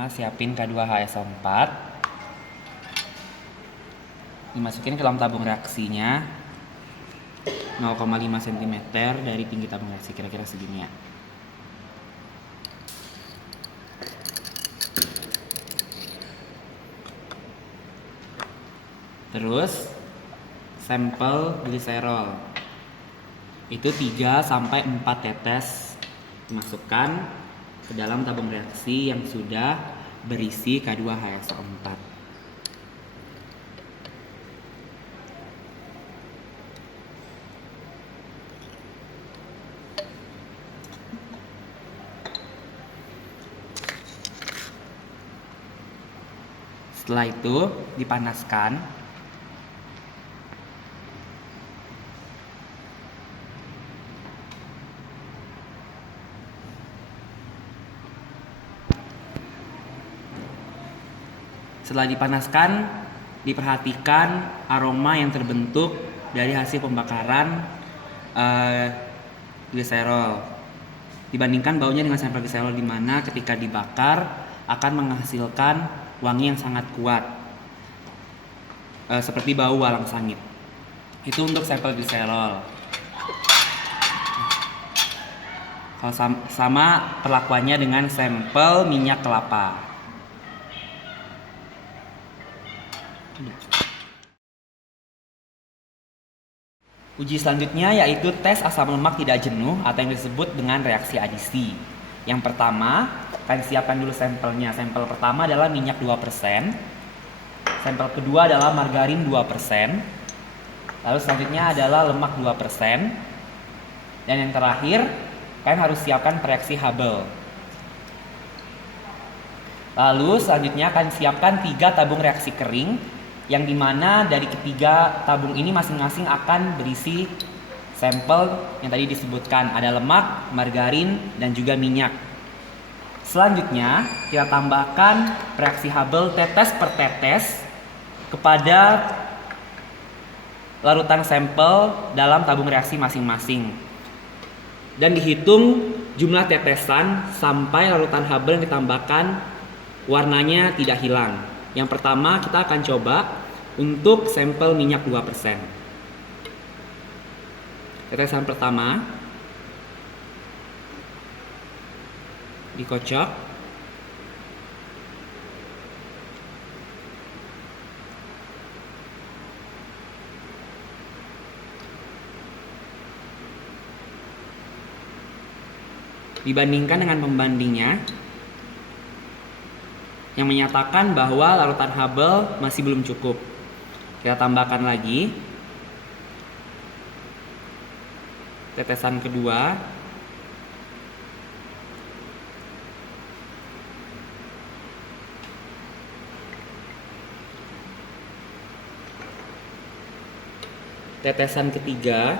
Pertama siapin K2HSO4, dimasukin ke dalam tabung reaksinya 0,5 cm dari tinggi tabung reaksi, kira-kira segini ya. Terus sampel gliserol itu 3-4 tetes dimasukkan ke dalam tabung reaksi yang sudah berisi K2HSO4. Setelah itu dipanaskan. Setelah dipanaskan, diperhatikan aroma yang terbentuk dari hasil pembakaran gliserol. Dibandingkan baunya dengan sampel gliserol di mana ketika dibakar akan menghasilkan wangi yang sangat kuat, seperti bau walang sangit. Itu untuk sampel gliserol. Kalau sama perlakuannya dengan sampel minyak kelapa. Uji selanjutnya yaitu tes asam lemak tidak jenuh atau yang disebut dengan reaksi adisi. Yang pertama, kalian siapkan dulu sampelnya. Sampel pertama adalah minyak 2%. Sampel kedua adalah margarin 2%. Lalu selanjutnya adalah lemak 2%. Dan yang terakhir, kalian harus siapkan reaksi Hubble. Lalu selanjutnya kalian siapkan 3 tabung reaksi kering, yang dimana dari ketiga tabung ini masing-masing akan berisi sampel yang tadi disebutkan, ada lemak, margarin, dan juga minyak. Selanjutnya kita tambahkan reaksi Hubble tetes per tetes kepada larutan sampel dalam tabung reaksi masing-masing, dan dihitung jumlah tetesan sampai larutan Hubble yang ditambahkan warnanya tidak hilang. Yang pertama kita akan coba untuk sampel minyak 2%. Tetesan pertama dikocok. Dibandingkan dengan pembandingnya yang menyatakan bahwa larutan Hubble masih belum cukup. Kita tambahkan lagi tetesan kedua. Tetesan ketiga.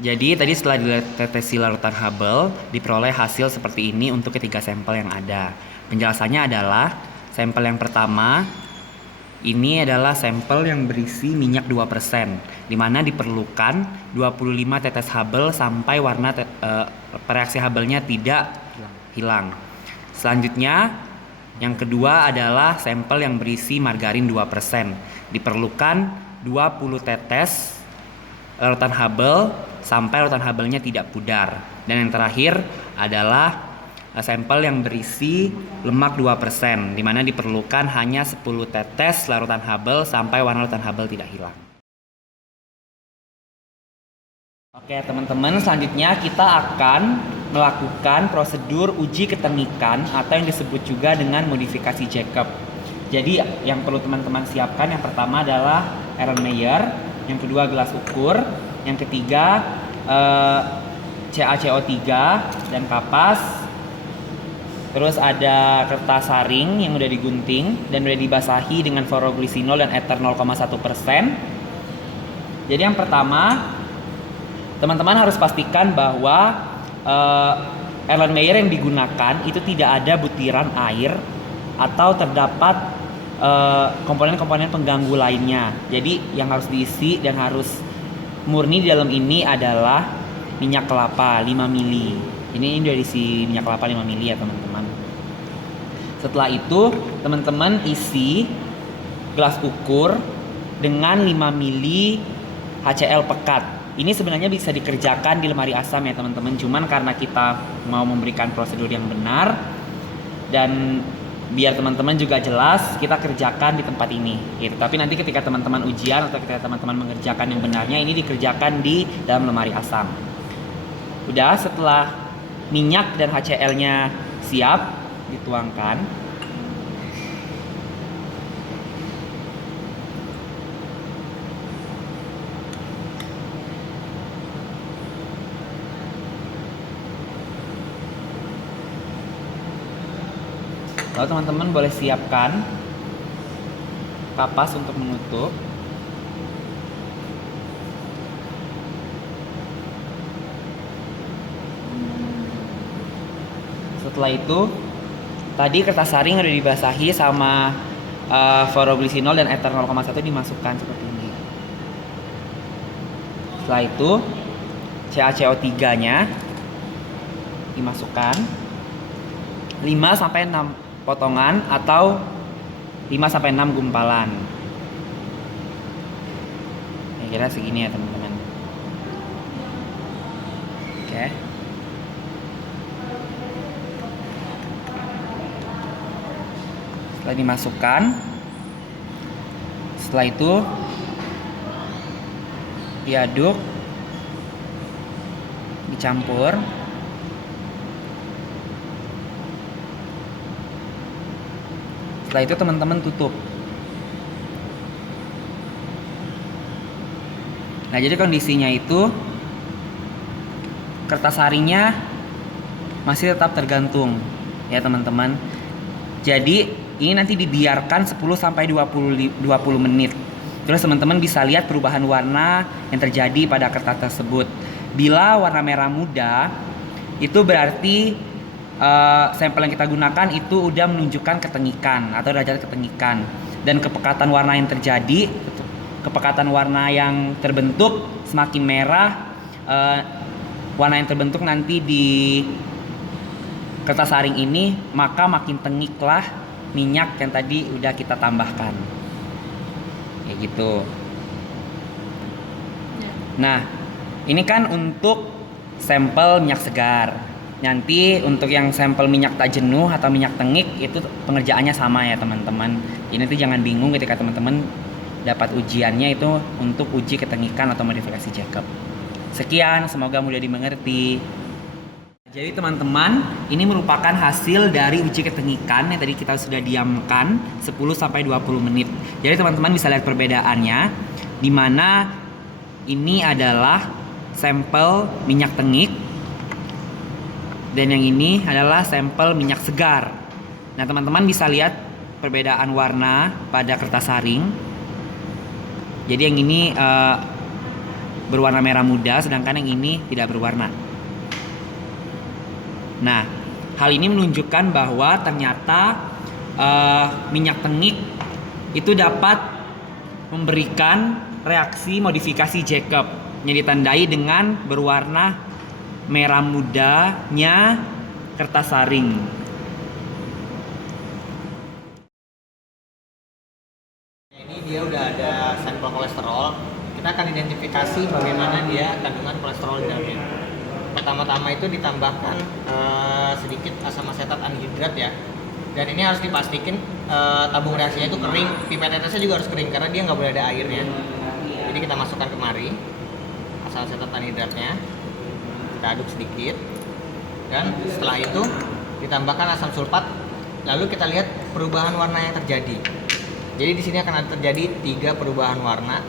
Jadi tadi setelah ditetesi larutan Hubble, diperoleh hasil seperti ini untuk ketiga sampel yang ada. Penjelasannya adalah sampel yang pertama ini adalah sampel yang berisi minyak 2%, di mana diperlukan 25 tetes Hubble sampai warna reaksi Hubble-nya tidak hilang. Selanjutnya yang kedua adalah sampel yang berisi margarin 2%. Diperlukan 20 tetes larutan Hubble sampai larutan Hubble-nya tidak pudar. Dan yang terakhir adalah sampel yang berisi lemak 2%, di mana diperlukan hanya 10 tetes larutan Hubble sampai warna larutan Hubble tidak hilang. Oke teman-teman, selanjutnya kita akan melakukan prosedur uji ketermikan atau yang disebut juga dengan modifikasi Jacob. Jadi yang perlu teman-teman siapkan yang pertama adalah Erlenmeyer, yang kedua gelas ukur, yang ketiga CaCO3 dan kapas. Terus ada kertas saring yang udah digunting dan udah dibasahi dengan fluoroglisinol dan ether 0,1%. Jadi yang pertama, teman-teman harus pastikan bahwa Erlenmeyer yang digunakan itu tidak ada butiran air atau terdapat komponen-komponen pengganggu lainnya. Jadi yang harus diisi dan harus murni di dalam ini adalah minyak kelapa 5 mili. Ini udah diisi minyak kelapa 5 mili ya teman-teman. Setelah itu teman-teman isi gelas ukur dengan 5 mili HCl pekat. Ini sebenarnya bisa dikerjakan di lemari asam ya teman-teman. Cuman karena kita mau memberikan prosedur yang benar dan biar teman-teman juga jelas, kita kerjakan di tempat ini gitu. Tapi nanti ketika teman-teman ujian atau ketika teman-teman mengerjakan yang benarnya, ini dikerjakan di dalam lemari asam. Udah, setelah minyak dan HCl-nya siap, dituangkan. Lalu teman-teman boleh siapkan kapas untuk menutup. Setelah itu, tadi kertas saring udah dibasahi sama fluoroglisinol dan ether 0,1 dimasukkan seperti ini. Setelah itu, CaCO3-nya dimasukkan 5-6 potongan atau 5-6 gumpalan. Kira-kira segini ya teman-teman. Oke. Setelah dimasukkan, setelah itu diaduk, dicampur. Setelah itu teman-teman tutup. Nah, jadi kondisinya itu kertas saringnya masih tetap tergantung ya teman-teman. Jadi ini nanti dibiarkan 10-20 menit. Terus teman-teman bisa lihat perubahan warna yang terjadi pada kertas tersebut. Bila warna merah muda, itu berarti sampel yang kita gunakan itu udah menunjukkan ketengikan atau derajat ketengikan. Dan kepekatan warna yang terjadi, kepekatan warna yang terbentuk semakin merah, warna yang terbentuk nanti di kertas saring ini, maka makin tengiklah minyak yang tadi udah kita tambahkan. Kayak gitu. Nah, ini kan untuk sampel minyak segar. Nanti untuk yang sampel minyak tak jenuh atau minyak tengik itu pengerjaannya sama ya teman-teman. Jadi nanti jangan bingung ketika teman-teman dapat ujiannya itu untuk uji ketengikan atau modifikasi Jacob. Sekian, semoga mudah dimengerti. Jadi teman-teman, ini merupakan hasil dari uji ketengikan yang tadi kita sudah diamkan 10-20 menit. Jadi teman-teman bisa lihat perbedaannya, di mana ini adalah sampel minyak tengik dan yang ini adalah sampel minyak segar. Nah, teman-teman bisa lihat perbedaan warna pada kertas saring. Jadi yang ini berwarna merah muda, sedangkan yang ini tidak berwarna. Nah, hal ini menunjukkan bahwa ternyata minyak tengik itu dapat memberikan reaksi modifikasi Jacob yang ditandai dengan berwarna merah mudanya kertas saring. Ini dia udah ada sampel kolesterol. Kita akan identifikasi bagaimana dia kandungan kolesterol di dalamnya. Pertama-tama itu ditambahkan sedikit asam asetat anhidrat ya. Dan ini harus dipastikan tabung reaksinya itu kering. Pipet tetesnya juga harus kering karena dia nggak boleh ada airnya. Jadi kita masukkan kemari asam asetat anhidratnya. Kita aduk sedikit, dan setelah itu ditambahkan asam sulfat. Lalu kita lihat perubahan warna yang terjadi. Jadi di sini akan terjadi 3 perubahan warna.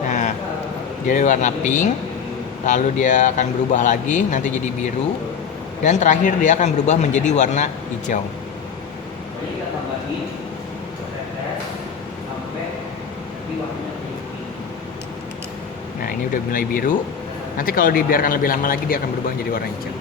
Nah, jadi warna pink. Lalu dia akan berubah lagi, nanti jadi biru, dan terakhir dia akan berubah menjadi warna hijau. Nah, ini udah mulai biru. Nanti kalau dibiarkan lebih lama lagi dia akan berubah menjadi warna hijau.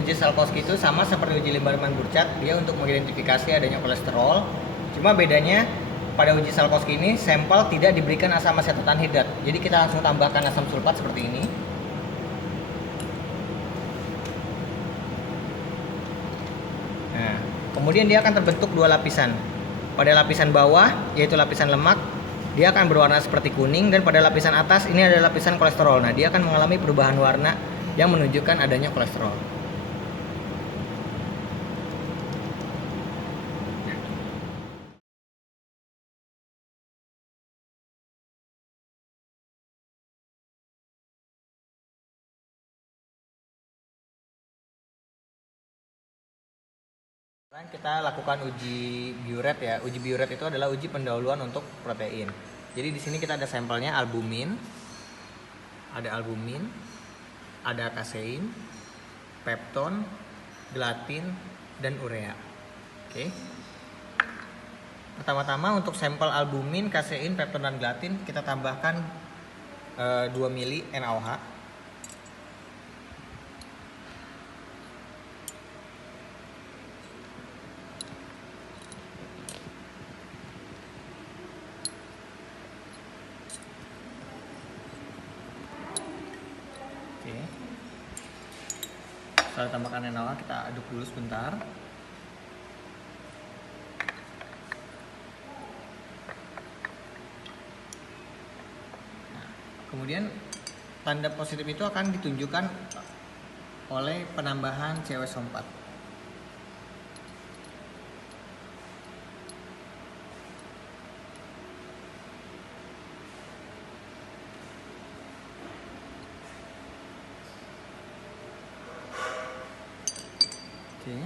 Uji Salkowski itu sama seperti uji Lieberman-Burchard, dia untuk mengidentifikasi adanya kolesterol. Cuma bedanya pada uji Salkowski ini sampel tidak diberikan asam asetat anhidrat. Jadi kita langsung tambahkan asam sulfat seperti ini. Nah, kemudian dia akan terbentuk dua lapisan. Pada lapisan bawah, yaitu lapisan lemak, dia akan berwarna seperti kuning, dan pada lapisan atas ini adalah lapisan kolesterol. Nah, dia akan mengalami perubahan warna yang menunjukkan adanya kolesterol. Sekarang kita lakukan uji biuret ya. Uji biuret itu adalah uji pendahuluan untuk protein. Jadi di sini kita ada sampelnya albumin, ada kasein, pepton, gelatin, dan urea. Oke. Pertama-tama untuk sampel albumin, kasein, pepton, dan gelatin kita tambahkan 2 mili NaOH. Oke. Setelah tambahkan NaOH, kita aduk dulu sebentar. Kemudian tanda positif itu akan ditunjukkan oleh penambahan COSO4. Oke.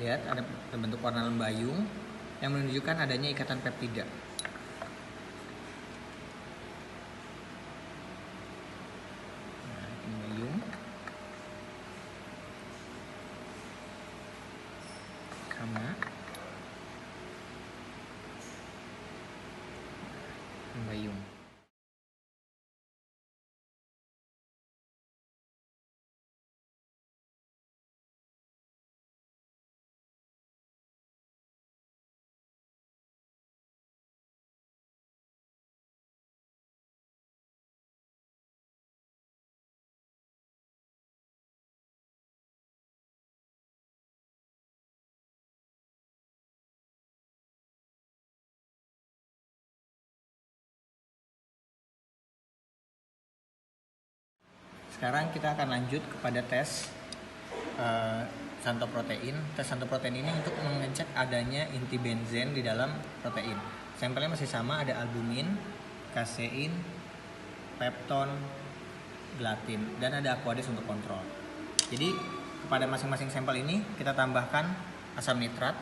Lihat ada terbentuk warna lembayung yang menunjukkan adanya ikatan peptida. Sama membayung. Sekarang kita akan lanjut kepada tes santoprotein. Tes santoprotein ini untuk mengecek adanya inti benzen di dalam protein. Sampelnya masih sama, ada albumin, kasein, pepton, gelatin, dan ada aqueous untuk kontrol. Jadi kepada masing-masing sampel ini kita tambahkan asam nitrat.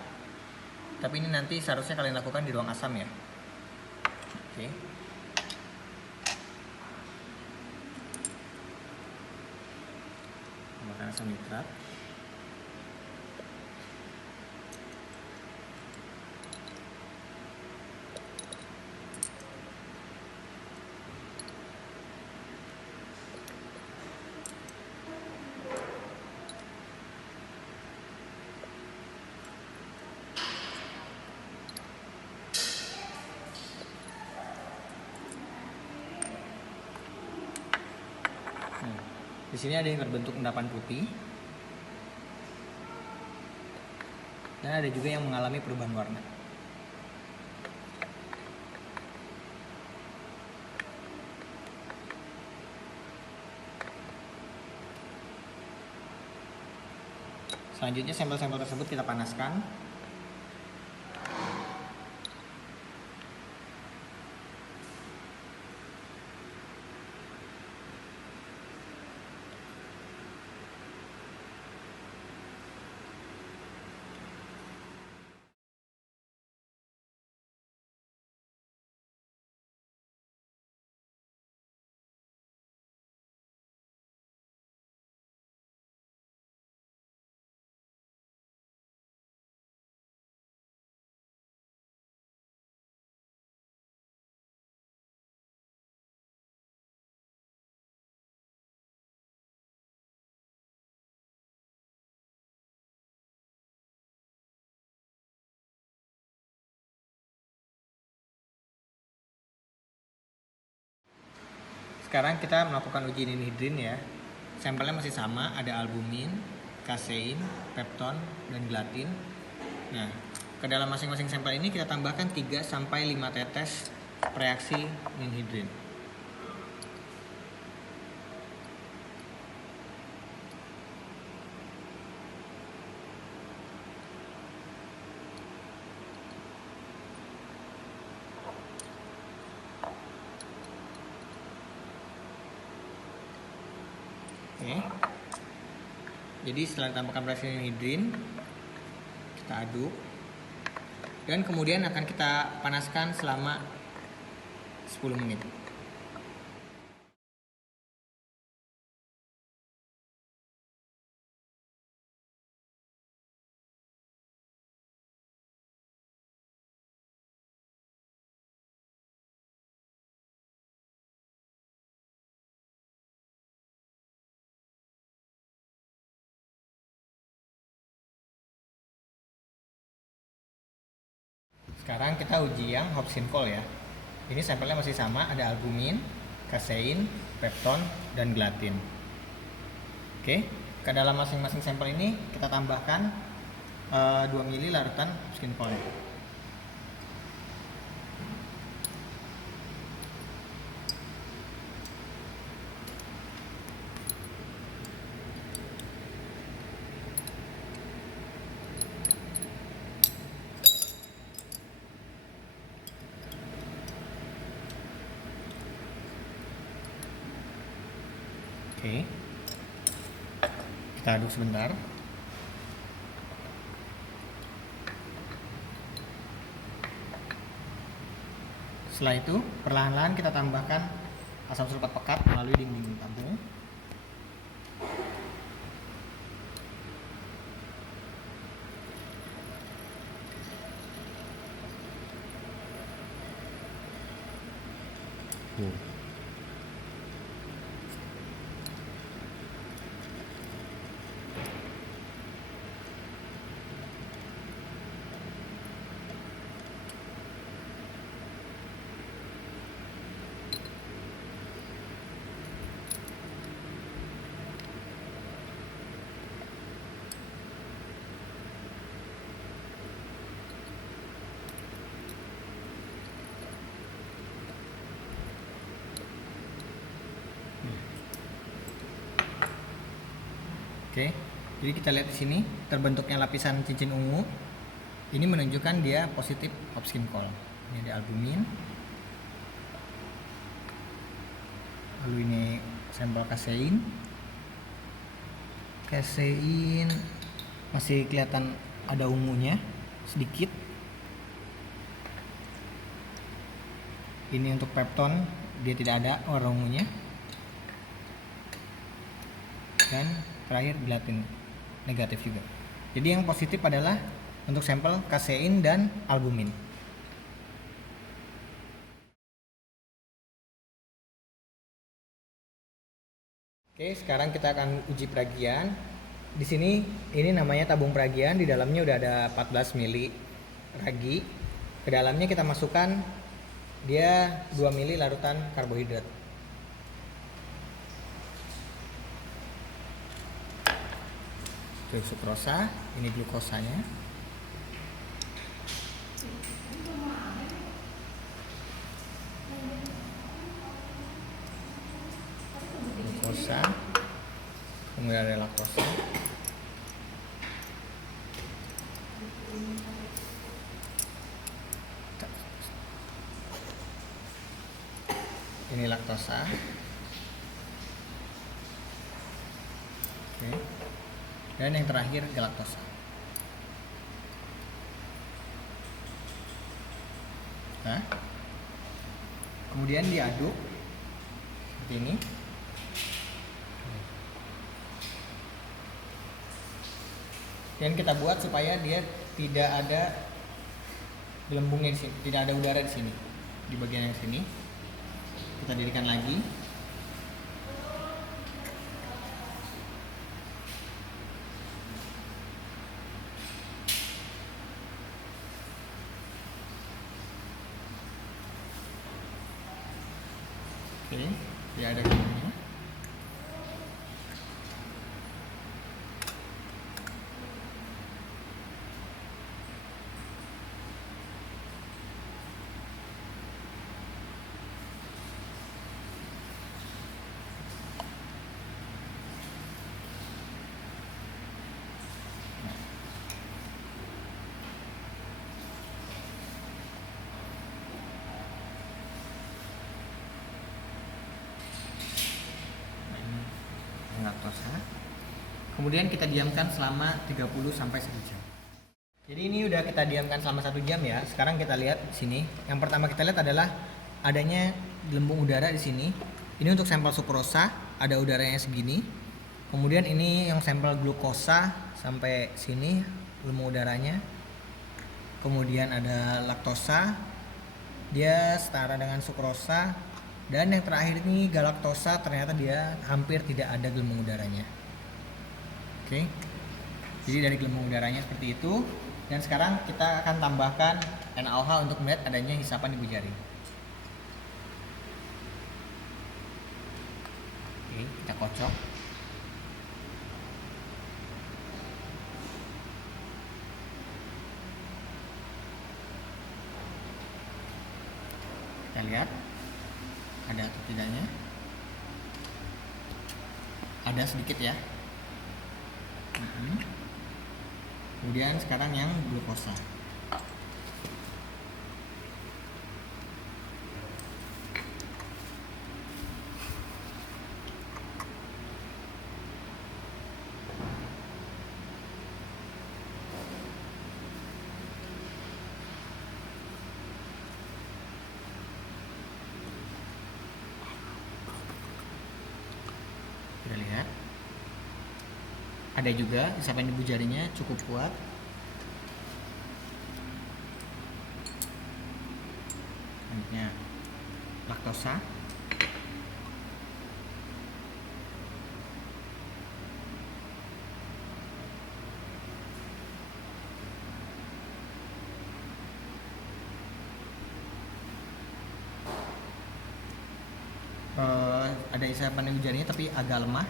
Tapi ini nanti seharusnya kalian lakukan di ruang asam ya. Oke. Tambahkan asam nitrat. Di sini ada yang terbentuk endapan putih, dan ada juga yang mengalami perubahan warna. Selanjutnya sampel-sampel tersebut kita panaskan. Sekarang kita melakukan uji ninhidrin ya. Sampelnya masih sama, ada albumin, kasein, pepton, dan gelatin. Nah, ke dalam masing-masing sampel ini kita tambahkan 3 sampai 5 tetes reaksi ninhidrin. Oke. Jadi setelah ditambahkan reaksi ninhidrin, kita aduk dan kemudian akan kita panaskan selama 10 menit. Sekarang kita uji yang Hobson Call ya. Ini sampelnya masih sama, ada albumin, kasein, pepton, dan gelatin. Oke, ke dalam masing-masing sampel ini kita tambahkan 2 ml larutan Hobson Call. Oke, kita aduk sebentar. Setelah itu, perlahan-lahan kita tambahkan asam sulfat pekat melalui dinding tabung. Oke, jadi kita lihat di sini terbentuknya lapisan cincin ungu. Ini menunjukkan dia positif Hobson Call. Ini ada albumin. Lalu ini sampel kasein. Kasein masih kelihatan ada ungunya sedikit. Ini untuk pepton, dia tidak ada warna ungunya. Dan terakhir gelatin negatif juga. Jadi yang positif adalah untuk sampel kasein dan albumin. Oke, sekarang kita akan uji peragian. Di sini ini namanya tabung peragian, di dalamnya udah ada 14 mili ragi. Ke dalamnya kita masukkan dia 2 mili larutan karbohidrat. Sukrosa, ini glukosanya. Glukosa, kemudian ada laktosa. Ini laktosa. Oke. Dan yang terakhir galaktosa. Nah, kemudian diaduk seperti ini. Dan kita buat supaya dia tidak ada gelembungnya di sini, tidak ada udara di sini, di bagian yang sini. Kita dirikan lagi. Oke. Dia ada gambarnya. Laktosa. Kemudian kita diamkan selama 30 sampai 1 jam. Jadi ini udah kita diamkan selama 1 jam ya. Sekarang kita lihat di sini. Yang pertama kita lihat adalah adanya gelembung udara di sini. Ini untuk sampel sukrosa, ada udaranya segini. Kemudian ini yang sampel glukosa sampai sini gelembung udaranya. Kemudian ada laktosa. Dia setara dengan sukrosa. Dan yang terakhir ini galaktosa, ternyata dia hampir tidak ada gelembung udaranya. Oke. Jadi dari gelembung udaranya seperti itu. Dan sekarang kita akan tambahkan NaOH untuk melihat adanya hisapan ibu jari. Oke, kita kocok. Kita lihat ada atau tidaknya. Ada sedikit ya. Kemudian sekarang yang glukosa. Kita lihat ada juga hisapan ibu jarinya cukup kuat. Selanjutnya laktosa. Ada hisapan ibu jarinya tapi agak lemah.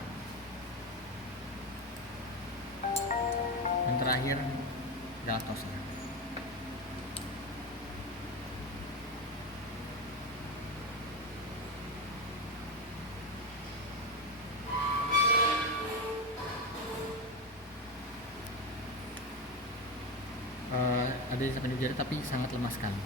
Dan terakhir galaktosa. Ada hisapan ibu jari tapi sangat lemah sekali.